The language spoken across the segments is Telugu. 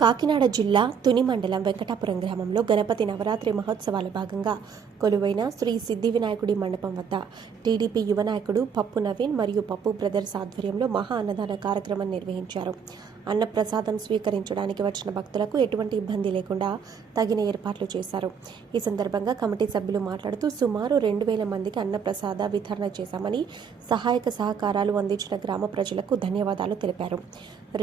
కాకినాడ జిల్లా తుని మండలం వెంకటాపురం గ్రామంలో గణపతి నవరాత్రి మహోత్సవాల భాగంగా కొలువైన శ్రీ సిద్ధి వినాయకుడి మండపం వద్ద టీడీపీ యువ నాయకుడు పప్పు నవీన్ మరియు పప్పు బ్రదర్స్ ఆధ్వర్యంలో మహా అన్నదాన కార్యక్రమం నిర్వహించారు. అన్నప్రసాదం స్వీకరించడానికి వచ్చిన భక్తులకు ఎటువంటి ఇబ్బంది లేకుండా తగిన ఏర్పాట్లు చేశారు. ఈ సందర్భంగా కమిటీ సభ్యులు మాట్లాడుతూ సుమారు రెండు వేల మందికి అన్నప్రసాద వితరణ చేశామని సహాయక సహకారాలు అందించిన గ్రామ ప్రజలకు ధన్యవాదాలు తెలిపారు.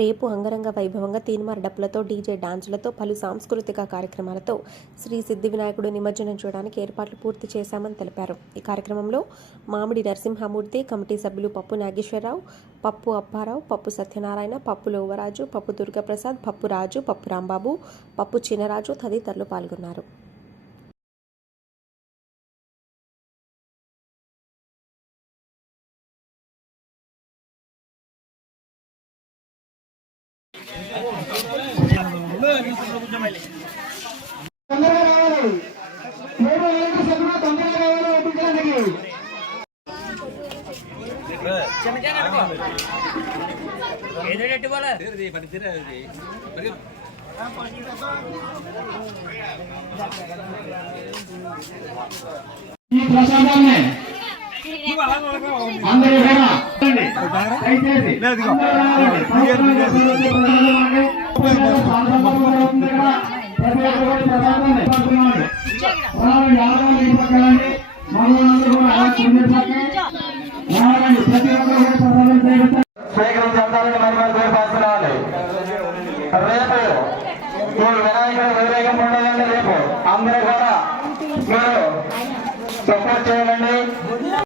రేపు అంగరంగ వైభవంగా తీన్మార్ డప్పులతో డీజే డాన్సులతో పలు సాంస్కృతిక కార్యక్రమాలతో శ్రీ సిద్ధి వినాయకుడు నిమజ్జనం చేయడానికి ఏర్పాట్లు పూర్తి చేశామని తెలిపారు. ఈ కార్యక్రమంలో మామిడి నరసింహమూర్తి కమిటీ సభ్యులు పప్పు నాగేశ్వరరావు పప్పు అప్పారావు పప్పు సత్యనారాయణ పప్పు లోవరాజు పప్పు దుర్గప్రసాద్ పప్పు రాజు పప్పు రాంబాబు పప్పు చినరాజు తదితరులు పాల్గొన్నారు. తొందరగా రావాలి ఏడు ఎలక్ట్రిక్ సభ్యులు తొందరగా రావాలి ఒప్పించడానికి ఈ ప్రసాదాన్ని అందరూ కూడా దయచేసి స్వీకరించాలని మరి మరి రేపు ఈ వినాయకుడు వివేకం ఉండాలండి రేపు అందరూ కూడా మీరు సపోర్ట్ చేయాలండి